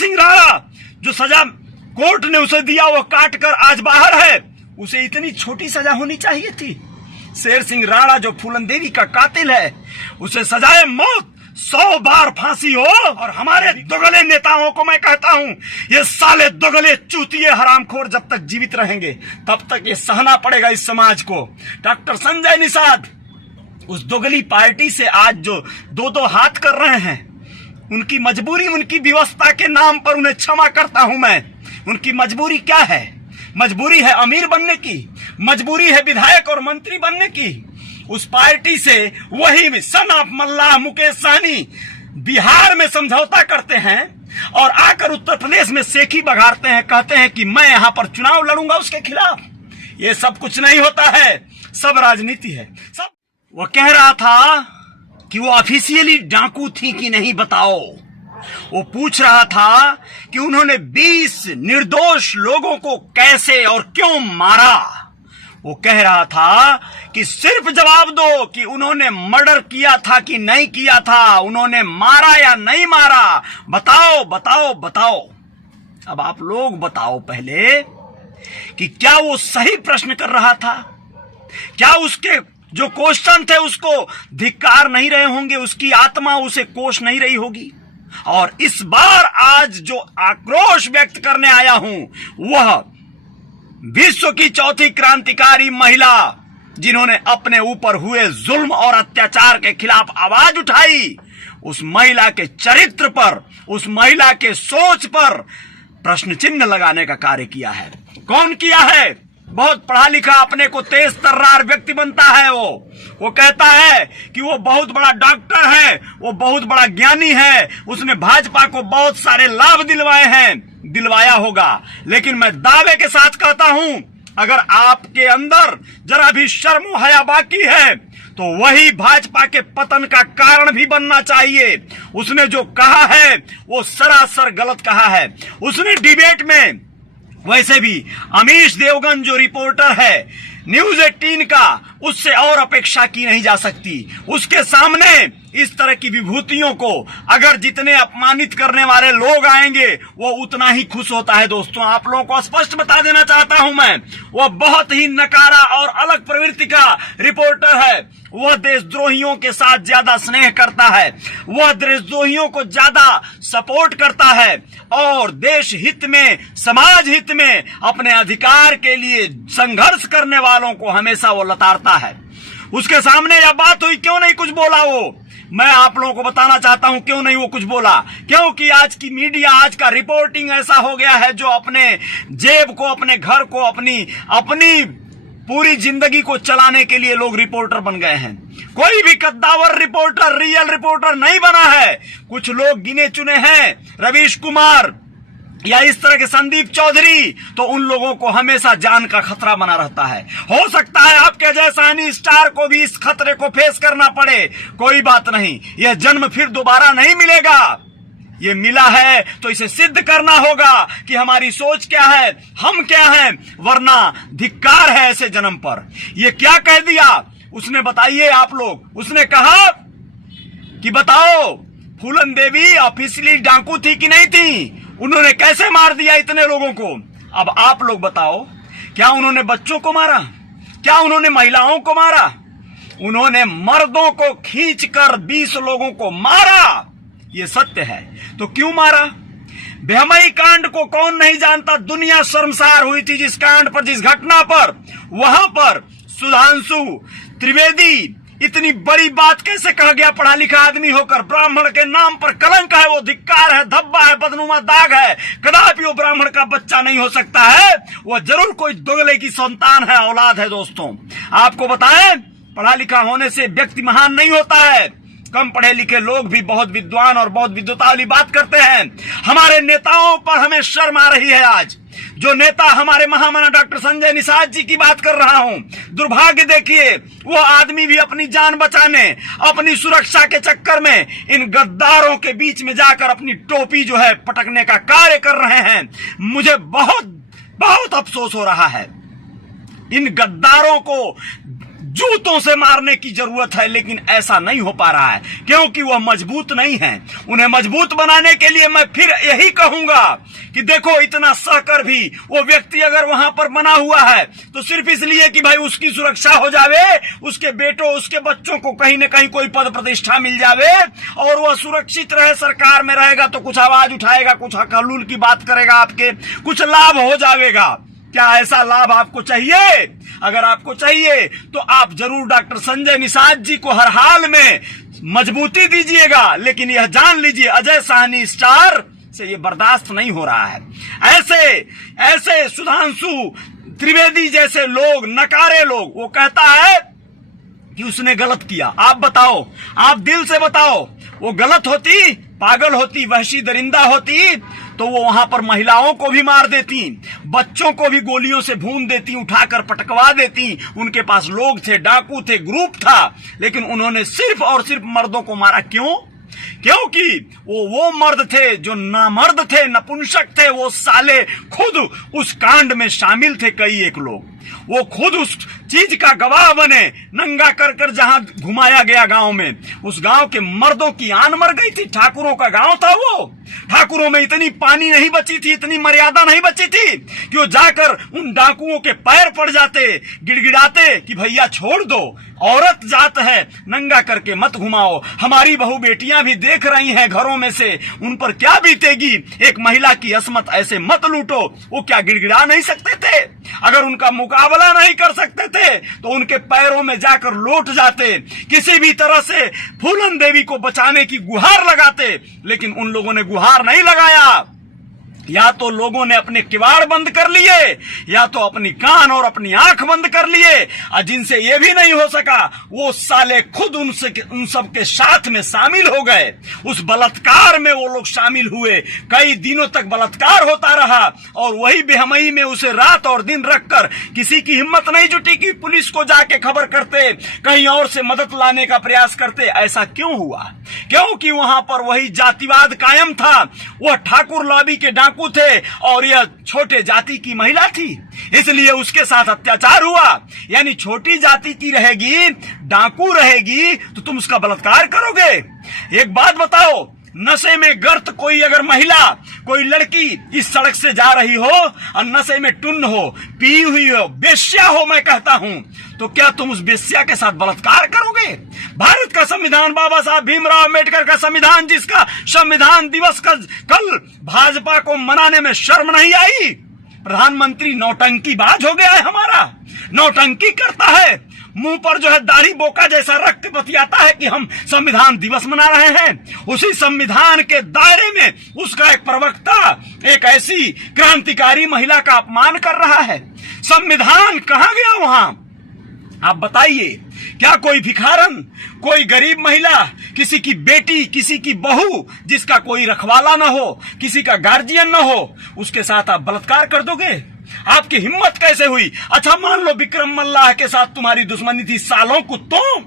सिंह राणा जो सजा कोर्ट ने उसे दिया वो काट कर आज बाहर है, उसे इतनी छोटी सजा होनी चाहिए थी। शेर सिंह राणा जो फूलन देवी का कातिल है उसे सजाए मौत 100 बार फांसी हो। और हमारे दोगले नेताओं को मैं कहता हूं, ये साले दोगले चूतिए हरामखोर जब तक जीवित रहेंगे तब तक ये सहना पड़ेगा इस समाज को। डॉक्टर संजय निषाद उस दोगली पार्टी से आज जो दो हाथ कर रहे हैं, उनकी मजबूरी, उनकी व्यवस्था के नाम पर उन्हें क्षमा करता हूं मैं। उनकी मजबूरी क्या है? मजबूरी है अमीर बनने की, मजबूरी है विधायक और मंत्री बनने की। उस पार्टी से वही सन ऑफ मल्लाह मुकेश सहनी बिहार में समझौता करते हैं और आकर उत्तर प्रदेश में सेखी बघारते हैं, कहते हैं कि मैं यहां पर चुनाव लड़ूंगा उसके खिलाफ। ये सब कुछ नहीं होता है, सब राजनीति है सब। वो कह रहा था कि वो ऑफिशियली डाकू थी कि नहीं बताओ। वो पूछ रहा था कि उन्होंने 20 निर्दोष लोगों को कैसे और क्यों मारा। वो कह रहा था कि सिर्फ जवाब दो कि उन्होंने मर्डर किया था कि नहीं किया था, उन्होंने मारा या नहीं मारा, बताओ बताओ बताओ। अब आप लोग बताओ पहले कि क्या वो सही प्रश्न कर रहा था? क्या उसके जो क्वेश्चन थे उसको धिक्कार नहीं रहे होंगे, उसकी आत्मा उसे कोस नहीं रही होगी? और इस बार आज जो आक्रोश व्यक्त करने आया हूं वह विश्व की चौथी क्रांतिकारी महिला जिन्होंने अपने ऊपर हुए जुल्म और अत्याचार के खिलाफ आवाज उठाई, उस महिला के चरित्र पर, उस महिला के सोच पर प्रश्न चिन्ह लगाने का कार्य किया है। कौन किया है? बहुत पढ़ा लिखा, अपने को तेज तर्रार व्यक्ति बनता है। वो कहता है कि वो बहुत बड़ा डॉक्टर है, वो बहुत बड़ा ज्ञानी है, उसने भाजपा को बहुत सारे लाभ दिलवाए हैं, दिलवाया होगा। लेकिन मैं दावे के साथ कहता हूं, अगर आपके अंदर जरा भी शर्म हया बाकी है तो वही भाजपा के पतन का कारण भी बनना चाहिए। उसने जो कहा है वो सरासर गलत कहा है। उसने डिबेट में, वैसे भी अमीश देवगन जो रिपोर्टर है न्यूज 18 का, उससे और अपेक्षा की नहीं जा सकती। उसके सामने इस तरह की विभूतियों को अगर जितने अपमानित करने वाले लोग आएंगे वो उतना ही खुश होता है। दोस्तों, आप लोगों को स्पष्ट बता देना चाहता हूं मैं, वह बहुत ही नकारा और अलग प्रवृत्ति का रिपोर्टर है। वह देशद्रोहियों के साथ ज्यादा स्नेह करता है, वह देशद्रोहियों को ज्यादा सपोर्ट करता है और देश हित में, समाज हित में, अपने अधिकार के लिए संघर्ष करने वालों को हमेशा वो लताड़ता है। उसके सामने यह बात हुई, क्यों नहीं कुछ बोला वो? मैं आप लोगों को बताना चाहता हूं क्यों नहीं वो कुछ बोला। क्योंकि आज की मीडिया, आज का रिपोर्टिंग ऐसा हो गया है जो अपने जेब को, अपने घर को, अपनी पूरी जिंदगी को चलाने के लिए लोग रिपोर्टर बन गए हैं। कोई भी कद्दावर रिपोर्टर, रियल रिपोर्टर नहीं बना है। कुछ लोग गिने चुने हैं, रवीश कुमार या इस तरह के संदीप चौधरी, तो उन लोगों को हमेशा जान का खतरा बना रहता है। हो सकता है आपके जैसा हनी स्टार को भी इस खतरे को फेस करना पड़े, कोई बात नहीं, यह जन्म फिर दोबारा नहीं मिलेगा। ये मिला है तो इसे सिद्ध करना होगा कि हमारी सोच क्या है, हम क्या हैं, वरना धिक्कार है ऐसे जन्म पर। ये क्या कह दिया उसने, बताइए आप लोग। उसने कहा कि बताओ फूलन देवी ऑफिशियली डाकू थी कि नहीं थी, उन्होंने कैसे मार दिया इतने लोगों को। अब आप लोग बताओ, क्या उन्होंने बच्चों को मारा? क्या उन्होंने महिलाओं को मारा? उन्होंने मर्दों को खींचकर 20 लोगों को मारा, ये सत्य है। तो क्यों मारा? बेहमई कांड को कौन नहीं जानता? दुनिया शर्मसार हुई थी जिस कांड पर, जिस घटना पर। वहां पर सुधांशु त्रिवेदी इतनी बड़ी बात कैसे कह गया? पढ़ा लिखा आदमी होकर ब्राह्मण के नाम पर कलंक है, वो धिक्कार है, धब्बा है, बदनुमा दाग है। कदापि वो ब्राह्मण का बच्चा नहीं हो सकता है, वह जरूर कोई दोगले की संतान है, औलाद है। दोस्तों, आपको बताएं, पढ़ा लिखा होने से व्यक्ति महान नहीं होता है। कम पढ़े लिखे लोग भी बहुत विद्वान और बहुत विद्वता वाली बात करते हैं। हमारे नेताओं पर हमें शर्म आ रही है। आज जो नेता, हमारे महामना डॉक्टर संजय निषाद जी की बात कर रहा हूं, दुर्भाग्य देखिए, वो आदमी भी अपनी जान बचाने, अपनी सुरक्षा के चक्कर में इन गद्दारों के बीच में जाकर अपनी टोपी जो है पटकने का कार्य कर रहे हैं। मुझे बहुत बहुत अफसोस हो रहा है। इन गद्दारों को जूतों से मारने की जरूरत है, लेकिन ऐसा नहीं हो पा रहा है क्योंकि वह मजबूत नहीं है। उन्हें मजबूत बनाने के लिए मैं फिर यही कहूंगा कि देखो, इतना सहकर भी वो व्यक्ति अगर वहां पर बना हुआ है तो सिर्फ इसलिए कि भाई उसकी सुरक्षा हो जावे, उसके बेटों उसके बच्चों को कहीं न कहीं कोई पद प्रतिष्ठा मिल जावे और वह सुरक्षित रहे, सरकार में रहेगा तो कुछ आवाज उठाएगा, कुछ हकलूल की बात करेगा, आपके कुछ लाभ हो जाएगा। क्या ऐसा लाभ आपको चाहिए? अगर आपको चाहिए तो आप जरूर डॉक्टर संजय निषाद जी को हर हाल में मजबूती दीजिएगा, लेकिन यह जान लीजिए अजय साहनी स्टार से ये बर्दाश्त नहीं हो रहा है। ऐसे सुधांशु त्रिवेदी जैसे लोग, नकारे लोग, वो कहता है कि उसने गलत किया। आप बताओ, आप दिल से बताओ, वो गलत होती, पागल होती, वहशी दरिंदा होती तो वो वहां पर महिलाओं को भी मार देती, बच्चों को भी गोलियों से भून देती, उठाकर पटकवा देती। उनके पास लोग थे, डाकू थे, ग्रुप था, लेकिन उन्होंने सिर्फ और सिर्फ मर्दों को मारा। क्यों? क्योंकि वो मर्द थे जो नामर्द थे, नपुंसक थे। वो साले खुद उस कांड में शामिल थे। कई एक लोग वो खुद उस चीज का गवाह बने, नंगा कर कर जहां घुमाया गया गांव में, उस गांव के मर्दों की आन मर गई थी। ठाकुरों का गांव था वो। ठाकुरों में इतनी पानी नहीं बची थी, इतनी मर्यादा नहीं बची थी कि वो जाकर उन डाकुओं के पैर पड़ जाते, गिड़गिड़ाते कि भैया छोड़ दो, औरत जात है, नंगा करके मत घुमाओ, हमारी बहू बेटियां भी देख रही हैं घरों में से, उन पर क्या बीतेगी, एक महिला की असमत ऐसे मत लूटो। वो क्या गिड़गिड़ा नहीं सकते थे? अगर उनका मुकाबला नहीं कर सकते थे तो उनके पैरों में जाकर लौट जाते, किसी भी तरह से फूलन देवी को बचाने की गुहार लगाते। लेकिन उन लोगों ने गुहार नहीं लगाया। या तो लोगों ने अपने किवाड़ बंद कर लिए, या तो अपनी कान और अपनी आंख बंद कर लिए, और जिनसे ये भी नहीं हो सका वो साले खुद उन सब के साथ में शामिल हो गए। उस बलात्कार में वो लोग शामिल हुए। कई दिनों तक बलात्कार होता रहा और वही बेहमई में उसे रात और दिन रखकर किसी की हिम्मत नहीं जुटी कि पुलिस को जाके खबर करते, कहीं और से मदद लाने का प्रयास करते। ऐसा क्यों हुआ? क्योंकि वहां पर वही जातिवाद कायम था। वह ठाकुर लॉबी के डाकू थे और यह छोटे जाति की महिला थी, इसलिए उसके साथ अत्याचार हुआ। यानी छोटी जाति की रहेगी, डाकू रहेगी तो तुम उसका बलात्कार करोगे? एक बात बताओ, नशे में गर्त कोई अगर महिला, कोई लड़की इस सड़क से जा रही हो और नशे में टुन्न हो, पी हुई हो, बेश्या हो, मैं कहता हूं, तो क्या तुम उस बेश्या के साथ बलात्कार करोगे? भारत का संविधान, बाबा साहब भीमराव अम्बेडकर का संविधान, जिसका संविधान दिवस कल भाजपा को मनाने में शर्म नहीं आई। प्रधानमंत्री नौटंकीबाज हो गया है हमारा, नौटंकी करता है, मुंह पर जो है दाढ़ी बोका जैसा रख के बतियाता है कि हम संविधान दिवस मना रहे हैं। उसी संविधान के दायरे में उसका एक प्रवक्ता एक ऐसी क्रांतिकारी महिला का अपमान कर रहा है। संविधान कहां गया वहां? आप बताइए, क्या कोई भिखारन, कोई गरीब महिला, किसी की बेटी, किसी की बहू जिसका कोई रखवाला न हो, किसी का गार्जियन न हो, उसके साथ आप बलात्कार कर दोगे? आपकी हिम्मत कैसे हुई? अच्छा मान लो विक्रम मल्लाह के साथ तुम्हारी दुश्मनी थी, सालों कुत्तों,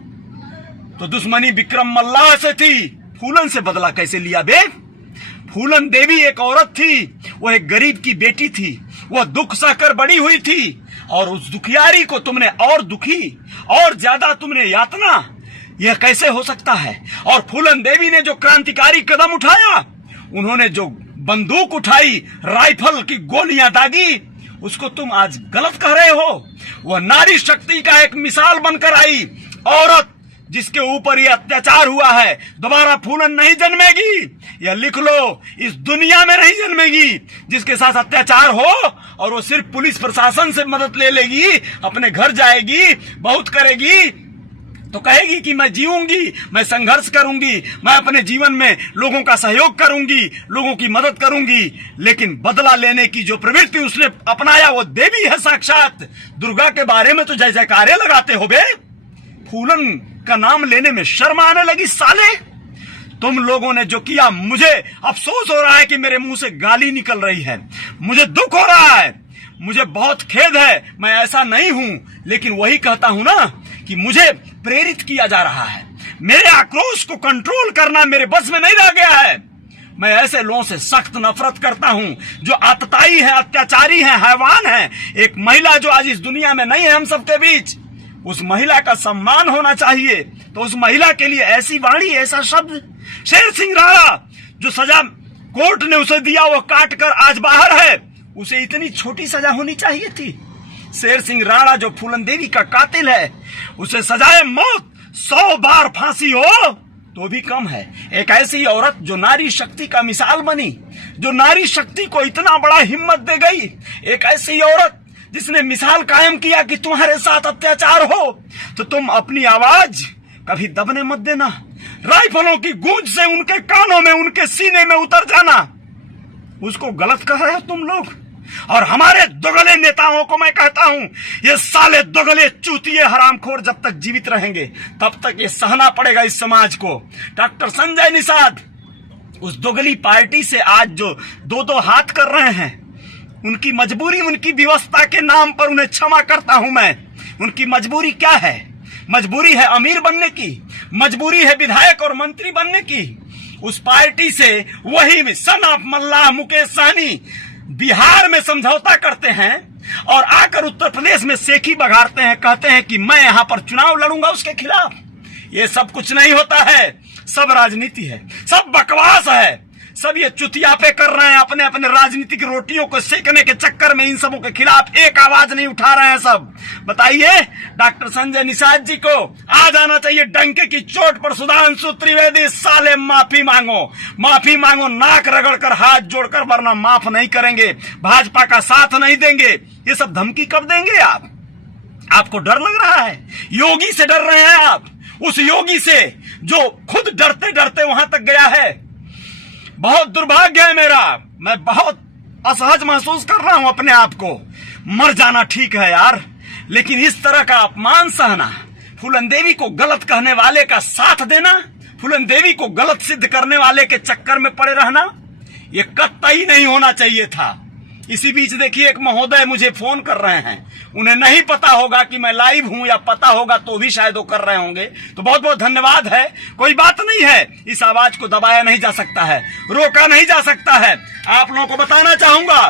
तो दुश्मनी विक्रम मल्लाह से थी, फूलन से बदला कैसे लिया बे? फूलन देवी एक औरत थी, वह एक गरीब की बेटी थी, वह दुख सहकर बड़ी हुई थी और उस दुखियारी को तुमने और दुखी और ज्यादा तुमने यातना, यह कैसे हो सकता है? और फूलन देवी ने जो क्रांतिकारी कदम उठाया, उन्होंने जो बंदूक उठाई, राइफल की गोलियां दागी, उसको तुम आज गलत कह रहे हो। वह नारी शक्ति का एक मिसाल बनकर आई औरत, जिसके ऊपर यह अत्याचार हुआ है, दोबारा फूलन नहीं जन्मेगी। यह लिख लो, इस दुनिया में नहीं जन्मेगी जिसके साथ अत्याचार हो और वो सिर्फ पुलिस प्रशासन से मदद ले लेगी, अपने घर जाएगी, बहुत करेगी तो कहेगी कि मैं जीऊंगी, मैं संघर्ष करूंगी, मैं अपने जीवन में लोगों का सहयोग करूंगी, लोगों की मदद करूंगी। लेकिन बदला लेने की जो प्रवृत्ति उसने अपनाया वो देवी है साक्षात। दुर्गा के बारे में तो जय जयकारे लगाते हो बे, फूलन का नाम लेने में शर्म आने लगी साले। तुम लोगों ने जो किया, मुझे अफसोस हो रहा है कि मेरे मुंह से गाली निकल रही है, मुझे दुख हो रहा है, मुझे बहुत खेद है, मैं ऐसा नहीं हूं, लेकिन वही कहता हूं ना कि मुझे प्रेरित किया जा रहा है। मेरे आक्रोश को कंट्रोल करना मेरे बस में नहीं रह गया है। मैं ऐसे लोगों से सख्त नफरत करता हूं जो आतताई है, अत्याचारी है, हैवान है। एक महिला जो आज इस दुनिया में नहीं है हम सबके बीच, उस महिला का सम्मान होना चाहिए। तो उस महिला के लिए ऐसी वाणी, ऐसा शब्द। शेर सिंह राणा जो सजा कोर्ट ने उसे दिया वो काट कर आज बाहर है, उसे इतनी छोटी सजा होनी चाहिए थी। शेर सिंह राणा जो फूलन देवी का कातिल है, उसे सजाए मौत 100 बार फांसी हो तो भी कम है। एक ऐसी औरत जो नारी शक्ति का मिसाल बनी, जो नारी शक्ति को इतना बड़ा हिम्मत दे गई, एक ऐसी औरत जिसने मिसाल कायम किया कि तुम्हारे साथ अत्याचार हो तो तुम अपनी आवाज कभी दबने मत देना। राइफलों की गूंज से उनके कानों में, उनके सीने में उतर जाना। उसको गलत कह रहे हो तुम लोग। और हमारे दोगले नेताओं को मैं कहता हूं, ये साले दोगले चूतिए हरामखोर जब तक जीवित रहेंगे तब तक ये सहना पड़ेगा इस समाज को। डॉक्टर संजय निषाद उस दोगली पार्टी से आज जो दो हाथ कर रहे हैं, उनकी मजबूरी, उनकी व्यवस्था के नाम पर उन्हें क्षमा करता हूं मैं। उनकी मजबूरी क्या है? मजबूरी है अमीर बनने की, मजबूरी है विधायक और मंत्री बनने की। उस पार्टी से वही सन ऑफ मल्लाह मुकेश सहनी बिहार में समझौता करते हैं और आकर उत्तर प्रदेश में सेखी बघारते हैं, कहते हैं कि मैं यहां पर चुनाव लड़ूंगा उसके खिलाफ। ये सब कुछ नहीं होता है, सब राजनीति है, सब बकवास है, सब ये चुतियापे कर रहे हैं। अपने अपने राजनीतिक रोटियों को सेकने के चक्कर में इन सबों के खिलाफ एक आवाज नहीं उठा रहे हैं सब। बताइए, डॉक्टर संजय निषाद जी को आ जाना चाहिए डंके की चोट पर। सुधांशु त्रिवेदी साले माफी मांगो, माफी मांगो, नाक रगड़ कर हाथ जोड़कर, वरना माफ नहीं करेंगे, भाजपा का साथ नहीं देंगे। ये सब धमकी कब देंगे आप? आपको डर लग रहा है? योगी से डर रहे हैं आप, उस योगी से जो खुद डरते डरते वहां तक गया है। बहुत दुर्भाग्य है मेरा, मैं बहुत असहज महसूस कर रहा हूं अपने आप को। मर जाना ठीक है यार, लेकिन इस तरह का अपमान सहना, फूलन देवी को गलत कहने वाले का साथ देना, फूलन देवी को गलत सिद्ध करने वाले के चक्कर में पड़े रहना, ये कतई नहीं होना चाहिए था। इसी बीच देखिए, एक महोदय मुझे फोन कर रहे हैं, उन्हें नहीं पता होगा कि मैं लाइव हूं, या पता होगा तो भी शायद वो कर रहे होंगे। तो बहुत बहुत धन्यवाद है। कोई बात नहीं है, इस आवाज को दबाया नहीं जा सकता है, रोका नहीं जा सकता है। आप लोगों को बताना चाहूंगा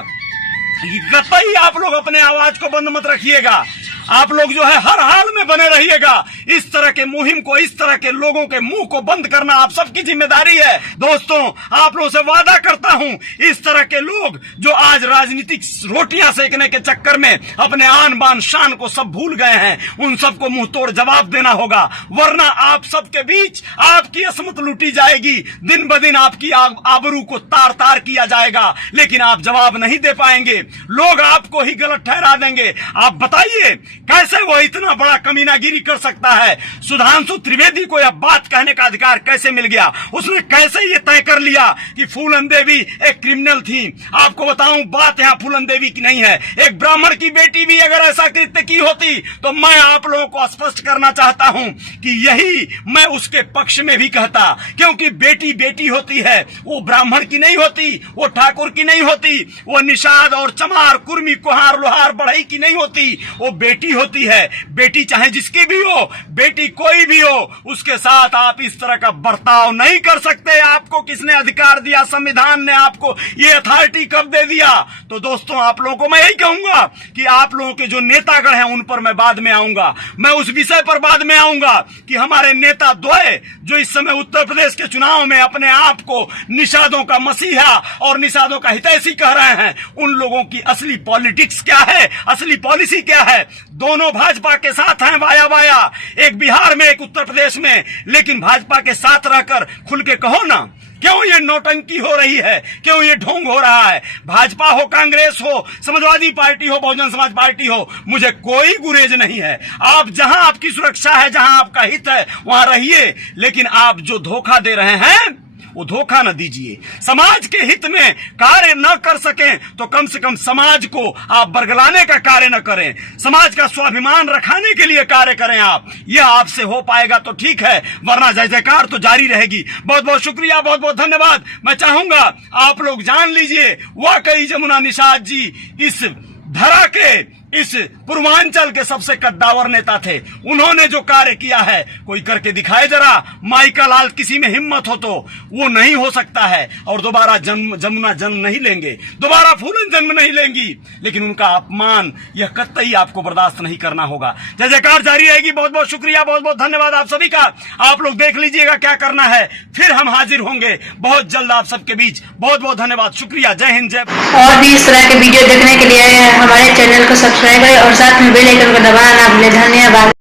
कि कतई आप लोग अपने आवाज को बंद मत रखिएगा। आप लोग जो है हर हाल में बने रहिएगा। इस तरह के मुहिम को, इस तरह के लोगों के मुंह को बंद करना आप सबकी जिम्मेदारी है। दोस्तों, आप लोगों से वादा करता हूं, इस तरह के लोग जो आज राजनीतिक रोटियां सेकने के चक्कर में अपने आन बान शान को सब भूल गए हैं, उन सबको मुंह तोड़ जवाब देना होगा, वरना आप सबके बीच आपकी असमत लूटी जाएगी। दिन ब दिन आपकी आबरू को तार तार किया जाएगा, लेकिन आप जवाब नहीं दे पाएंगे। लोग आपको ही गलत ठहरा देंगे। आप बताइए, कैसे वो इतना बड़ा कमीनागिरी कर सकता है? सुधांशु त्रिवेदी को यह बात कहने का अधिकार कैसे मिल गया? उसने कैसे ये तय कर लिया कि फूलन देवी एक क्रिमिनल थी? आपको बताऊं, बात यहाँ फूलन देवी की नहीं है। एक ब्राह्मण की बेटी भी अगर ऐसा कृत्य की होती तो मैं आप लोगों को स्पष्ट करना चाहता हूं कि यही मैं उसके पक्ष में भी कहता, क्योंकि बेटी बेटी होती है, वो ब्राह्मण की नहीं होती, वो ठाकुर की नहीं होती, वो निषाद और चमार, कुर्मी, कुहार, लोहार, बढ़ई की नहीं होती, वो बेटी होती है। बेटी चाहे जिसकी भी हो, बेटी कोई भी हो, उसके साथ आप इस तरह का बर्ताव नहीं कर सकते। आपको किसने अधिकार दिया? संविधान ने आपको ये अथॉरिटी कब दे दिया? तो दोस्तों, आप लोगों को मैं यही कहूंगा कि आप लोगों के जो नेतागण हैं उन पर मैं बाद में आऊंगा, मैं उस विषय पर बाद में आऊंगा कि हमारे नेता द्वय जो इस समय उत्तर प्रदेश के चुनाव में अपने आप को निषादों का मसीहा और निषादों का हितैषी कह रहे हैं, उन लोगों की असली पॉलिटिक्स क्या है, असली पॉलिसी क्या है? दोनों भाजपा के साथ हैं वाया वाया, एक बिहार में, एक उत्तर प्रदेश में, लेकिन भाजपा के साथ रहकर खुल के कहो ना, क्यों ये नौटंकी हो रही है? क्यों ये ढोंग हो रहा है? भाजपा हो, कांग्रेस हो, समाजवादी पार्टी हो, बहुजन समाज पार्टी हो, मुझे कोई गुरेज नहीं है। आप जहां आपकी सुरक्षा है, जहां आपका हित है, वहां रहिए, लेकिन आप जो धोखा दे रहे हैं वो धोखा न दीजिए। समाज के हित में कार्य न कर सकें तो कम से कम समाज को आप बरगलाने का कार्य न करें, समाज का स्वाभिमान रखाने के लिए कार्य करें। आप यह आपसे हो पाएगा तो ठीक है, वरना जय जयकार तो जारी रहेगी। बहुत बहुत शुक्रिया, बहुत बहुत धन्यवाद। मैं चाहूंगा आप लोग जान लीजिए, वाकई जमुना निषाद जी इस धरा के इस पूर्वांचल के सबसे कद्दावर नेता थे। उन्होंने जो कार्य किया है कोई करके दिखाए जरा। माई का लाल किसी में हिम्मत हो तो वो नहीं हो सकता है और दोबारा जमुना जन्म नहीं लेंगे, दोबारा फूलन जन्म नहीं लेंगी, लेकिन उनका अपमान यह कतई आपको बर्दाश्त नहीं करना होगा। जय जयकार जारी रहेगी। बहुत बहुत शुक्रिया, बहुत बहुत धन्यवाद आप सभी का। आप लोग देख लीजिएगा क्या करना है, फिर हम हाजिर होंगे बहुत जल्द आप सबके बीच। बहुत बहुत धन्यवाद, शुक्रिया, जय हिंद, जय। और भी इस तरह के वीडियो देखने के लिए हमारे चैनल को सब्सक्राइब करें और साथ में बेल आइकन को दबाना ना भूलें। धन्यवाद।